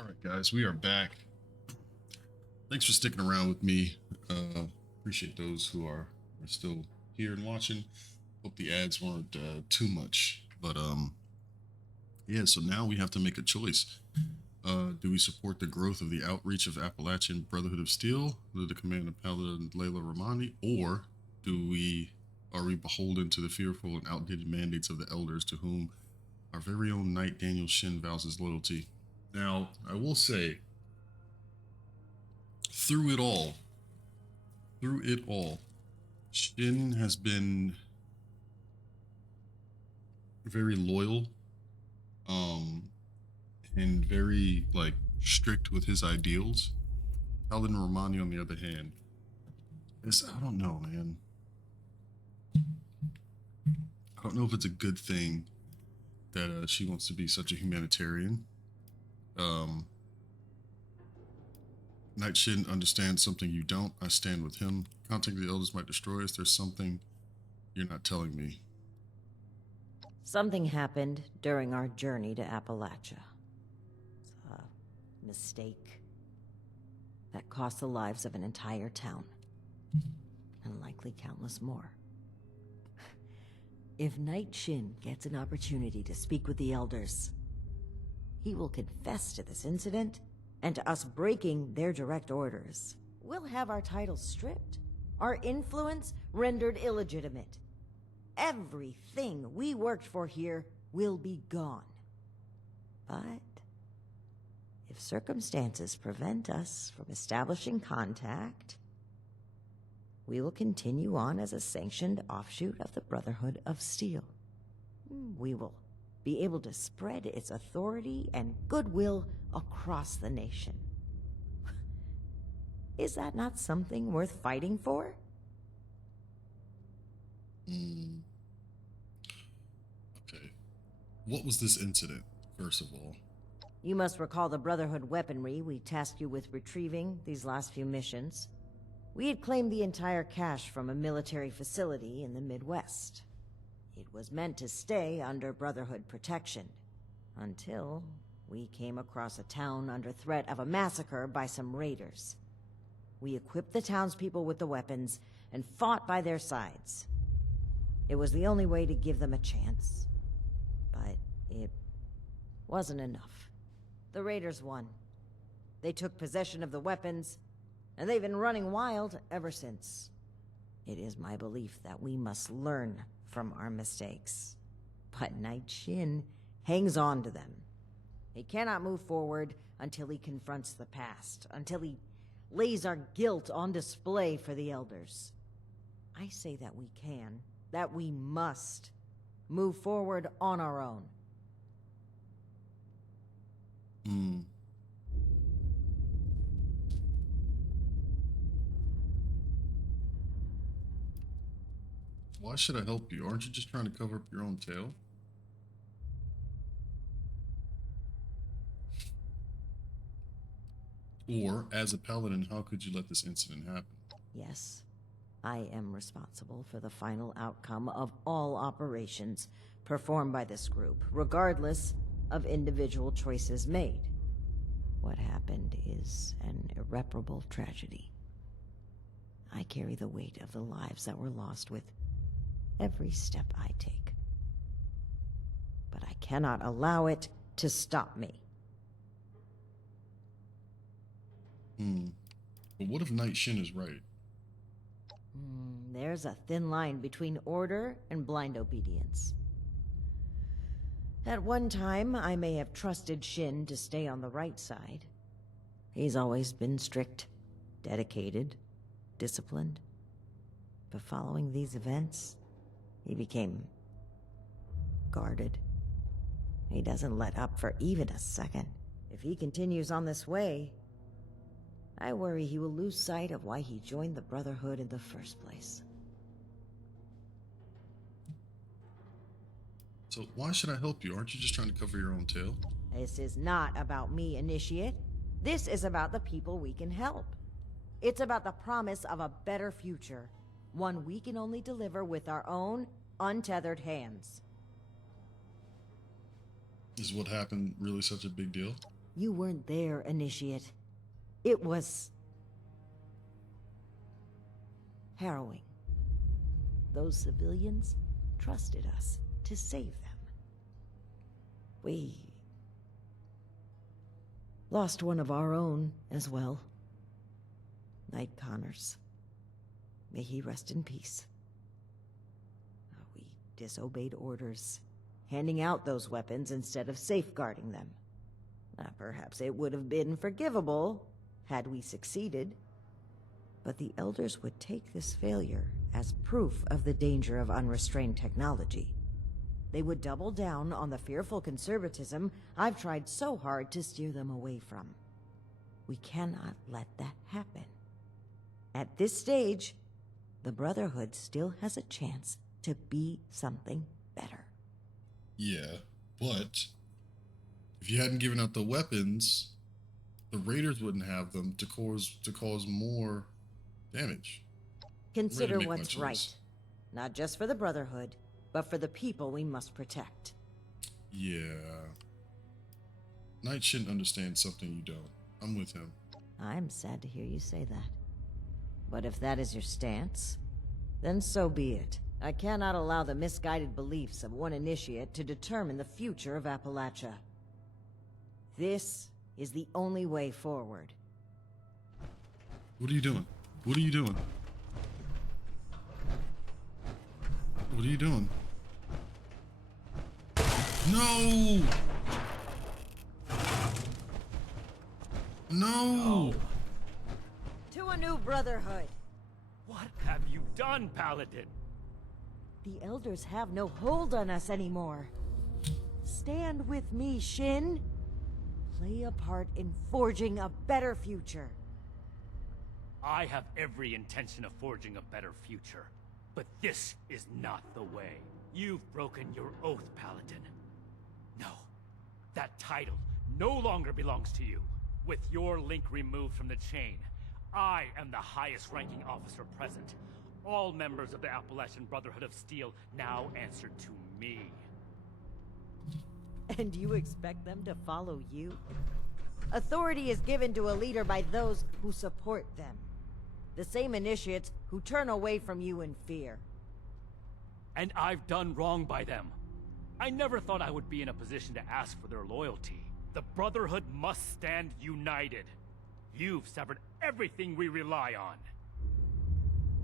All right, guys, we are back. Thanks for sticking around with me. Appreciate those who are still here and watching. Hope the ads weren't too much, but yeah. So now we have to make a choice. Do we support the growth of the outreach of Appalachian Brotherhood of Steel under the command of Paladin Layla Romani, or do we are we beholden to the fearful and outdated mandates of the elders to whom our very own Knight Daniel Shin vows his loyalty? Now, I will say, through it all, through it all, Shin has been very loyal, um, and very like strict with his ideals. Paladin Romani, on the other hand, is I don't know, man. I don't know if it's a good thing that she wants to be such a humanitarian. Um, Night Shin understands something you don't. I stand with him. Contacting the elders might destroy us. There's something you're not telling me. Something happened during our journey to Appalachia. It's a mistake that cost the lives of an entire town, and likely countless more. If Knight Shin gets an opportunity to speak with the elders, he will confess to this incident and to us breaking their direct orders. We'll have our titles stripped, our influence rendered illegitimate. Everything we worked for here will be gone. But if circumstances prevent us from establishing contact, we will continue on as a sanctioned offshoot of the Brotherhood of Steel. We will be able to spread its authority and goodwill across the nation. Is that not something worth fighting for? Okay. What was this incident, first of all? You must recall the Brotherhood weaponry we tasked you with retrieving these last few missions. We had claimed the entire cache from a military facility in the Midwest. It was meant to stay under Brotherhood protection, until we came across a town under threat of a massacre by some raiders. We equipped the townspeople with the weapons and fought by their sides. It was the only way to give them a chance, but it wasn't enough. The raiders won. They took possession of the weapons, and they've been running wild ever since. It is my belief that we must learn from our mistakes. But Knight Shin hangs on to them. He cannot move forward until he confronts the past, until he lays our guilt on display for the elders. I say that we can, that we must, move forward on our own. Why should I help you? Aren't you just trying to cover up your own tail? Or, as a paladin, how could you let this incident happen? Yes, I am responsible for the final outcome of all operations performed by this group, regardless of individual choices made. What happened is an irreparable tragedy. I carry the weight of the lives that were lost with every step I take. But I cannot allow it to stop me. But what if Night Shin is right? There's a thin line between order and blind obedience. At one time, I may have trusted Shin to stay on the right side. He's always been strict, dedicated, disciplined. But following these events, he became guarded. He doesn't let up for even a second. If he continues on this way, I worry he will lose sight of why he joined the Brotherhood in the first place. So why should I help you? Aren't you just trying to cover your own tail? This is not about me, Initiate. This is about the people we can help. It's about the promise of a better future, one we can only deliver with our own untethered hands. Is what happened really such a big deal? You weren't there, Initiate. It was harrowing. Those civilians trusted us to save them. We lost one of our own as well. Knight Connors. May he rest in peace. We disobeyed orders, handing out those weapons instead of safeguarding them. Perhaps it would have been forgivable had we succeeded, but the Elders would take this failure as proof of the danger of unrestrained technology. They would double down on the fearful conservatism I've tried so hard to steer them away from. We cannot let that happen. At this stage, the Brotherhood still has a chance to be something better. Yeah, but if you hadn't given out the weapons, the Raiders wouldn't have them to cause more damage. Consider what's right. Not just for the Brotherhood, but for the people we must protect. Yeah. Knight shouldn't understand something you don't. I'm with him. I'm sad to hear you say that. But if that is your stance, then so be it. I cannot allow the misguided beliefs of one initiate to determine the future of Appalachia. This is the only way forward. What are you doing? What are you doing? What are you doing? No! No! To a new Brotherhood! What have you done, Paladin? The Elders have no hold on us anymore. Stand with me, Shin. Play a part in forging a better future. I have every intention of forging a better future. But this is not the way. You've broken your oath, Paladin. No. That title no longer belongs to you. With your link removed from the chain, I am the highest-ranking officer present. All members of the Appalachian Brotherhood of Steel now answer to me. And you expect them to follow you? Authority is given to a leader by those who support them. The same initiates who turn away from you in fear. And I've done wrong by them. I never thought I would be in a position to ask for their loyalty. The Brotherhood must stand united. You've severed everything we rely on.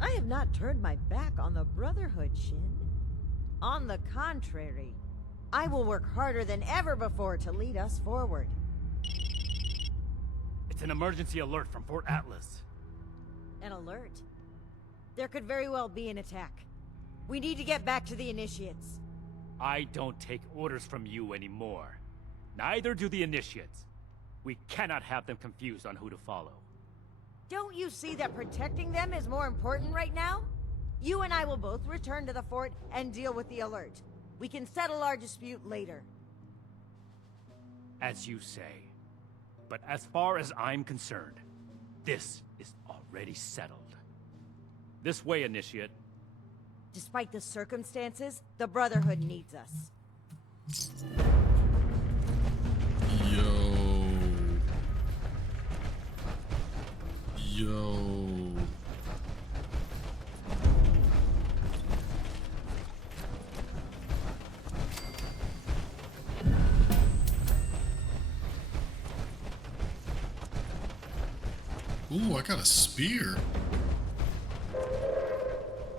I have not turned my back on the Brotherhood, Shin. On the contrary, I will work harder than ever before to lead us forward. It's an emergency alert from Fort Atlas. An alert? There could very well be an attack. We need to get back to the Initiates. I don't take orders from you anymore. Neither do the Initiates. We cannot have them confused on who to follow. Don't you see that protecting them is more important right now? You and I will both return to the fort and deal with the alert. We can settle our dispute later. As you say. But as far as I'm concerned, this is already settled. This way, Initiate. Despite the circumstances, the Brotherhood needs us. Yo. Ooh, I got a spear.